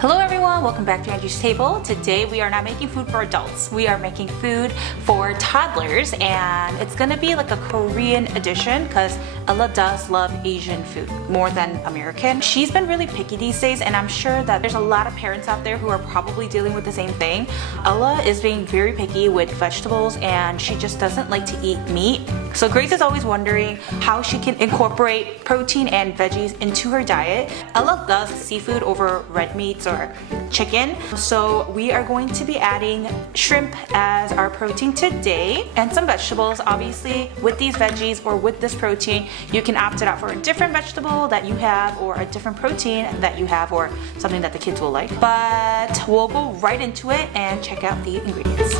Hello everyone, welcome back to Angie's Table. Today we are not making food for adults. We are making food for toddlers, and it's gonna be like a Korean edition because Ella does love Asian food more than American. She's been really picky these days, and I'm sure that there's a lot of parents out there who are probably dealing with the same thing. Ella is being very picky with vegetables, and she just doesn't like to eat meat. So Grace is always wondering how she can incorporate protein and veggies into her diet. Ella loves seafood over red meats or chicken. So we are going to be adding shrimp as our protein today and some vegetables. Obviously with these veggies or with this protein, you can opt it out for a different vegetable that you have or a different protein that you have or something that the kids will like. But we'll go right into it and check out the ingredients.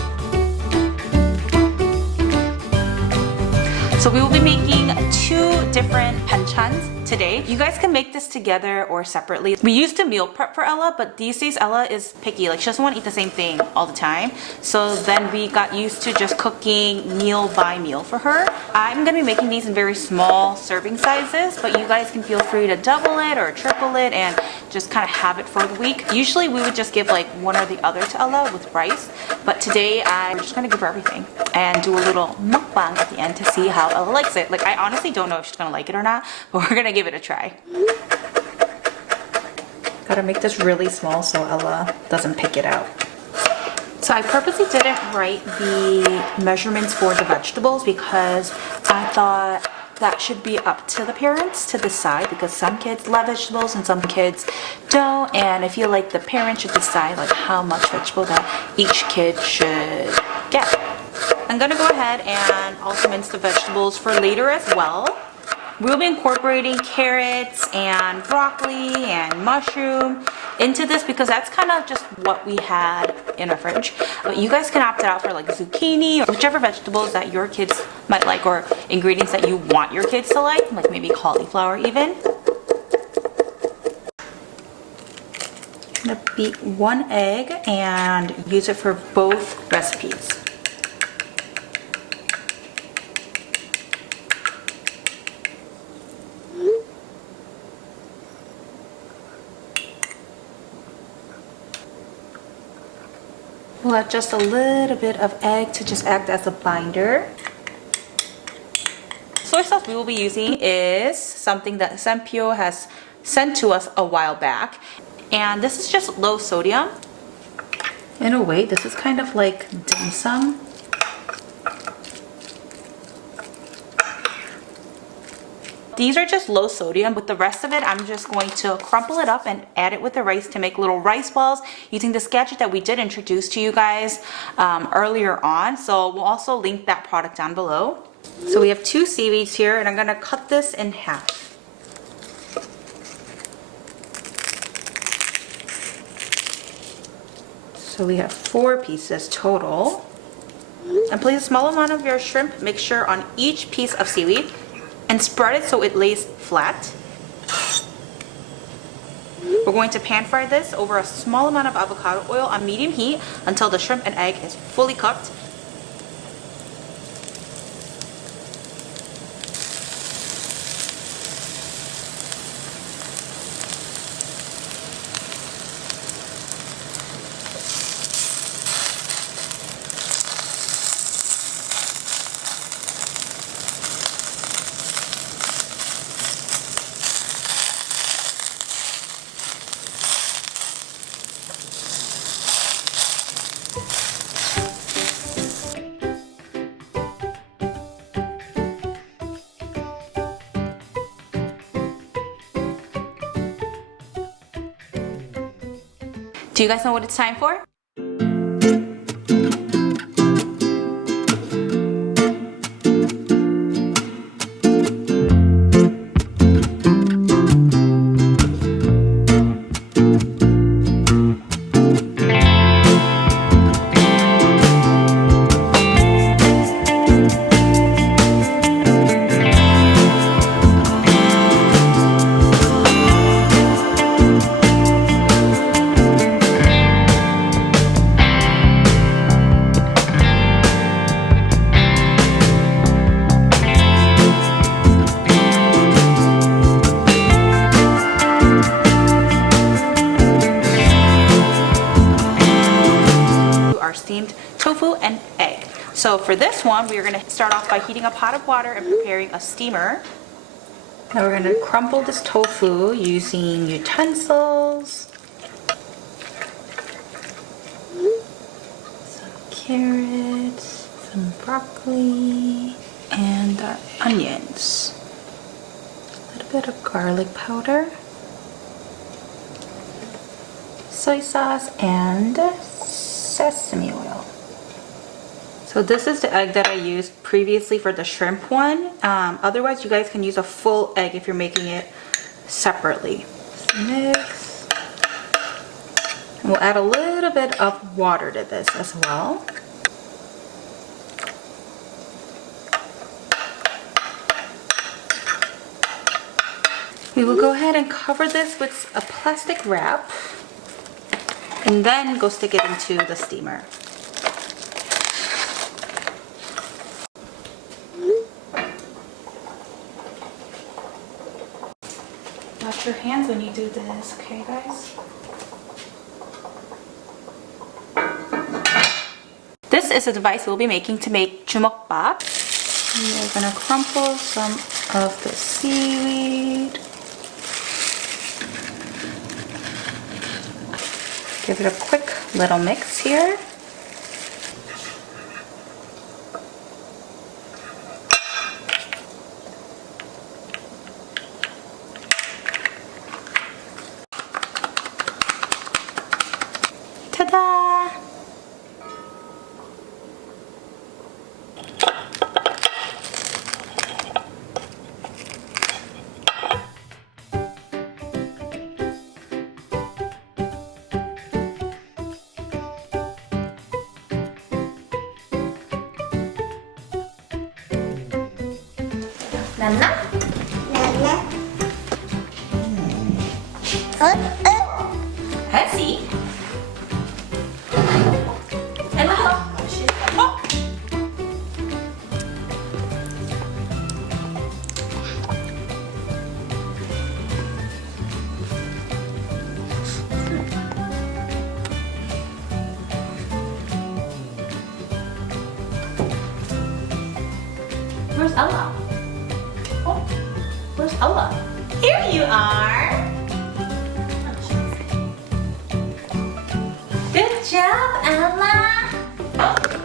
So we will be making 2 different panchans today. You guys can make this together or separately. We used to meal prep for Ella, but these days Ella is picky. Like, she doesn't want to eat the same thing all the time. So then we got used to just cooking meal by meal for her. I'm gonna be making these in very small serving sizes, but you guys can feel free to double it or triple it and just kind of have it for the week. Usually we would just give like one or the other to Ella with rice, but today I'm just gonna give her everything and do a little mukbang at the end to see how Ella likes it. Like, I honestly don't know if she's gonna like it or not, but we're gonna give it a try. Gotta make this really small so Ella doesn't pick it out. So I purposely didn't write the measurements for the vegetables because I thought that should be up to the parents to decide, because some kids love vegetables and some kids don't, and I feel like the parents should decide like how much vegetable that each kid should get. I'm gonna go ahead and also mince the vegetables for later as well. We'll be incorporating carrots and broccoli and mushroom into this because that's kind of just what we had in our fridge. But you guys can opt it out for like zucchini or whichever vegetables that your kids might like, or ingredients that you want your kids to like maybe cauliflower even. I'm gonna beat 1 egg and use it for both recipes. We'll add just a little bit of egg to just act as a binder. Soy sauce we will be using is something that Sempio has sent to us a while back. And this is just low sodium. In a way, this is kind of like dim sum. These are just low sodium. With the rest of it, I'm just going to crumple it up and add it with the rice to make little rice balls using this gadget that we did introduce to you guys earlier on. So we'll also link that product down below. So we have 2 seaweeds here, and I'm gonna cut this in half. So we have 4 pieces total. And place a small amount of your shrimp mixture on each piece of seaweed and spread it so it lays flat. We're going to pan fry this over a small amount of avocado oil on medium heat until the shrimp and egg is fully cooked. Do you guys know what it's time for? tofu, and egg. So for this one, we are going to start off by heating a pot of water and preparing a steamer. Now we're going to crumble this tofu using utensils. Some carrots, some broccoli, and our onions. A little bit of garlic powder, soy sauce, and sesame oil. So this is the egg that I used previously for the shrimp one. Otherwise, you guys can use a full egg if you're making it separately. Just mix. And we'll add a little bit of water to this as well. We will go ahead and cover this with a plastic wrap and then go stick it into the steamer. Wash your hands when you do this, okay guys? This is a device we'll be making to make mukbang. We are gonna crumple some of the seaweed. Give it a quick little mix here. Ta-da! Nana? Nana. Hesi? Hello? Oh. Where's Ella? Oh, where's Ella? Here you are! Good job, Ella!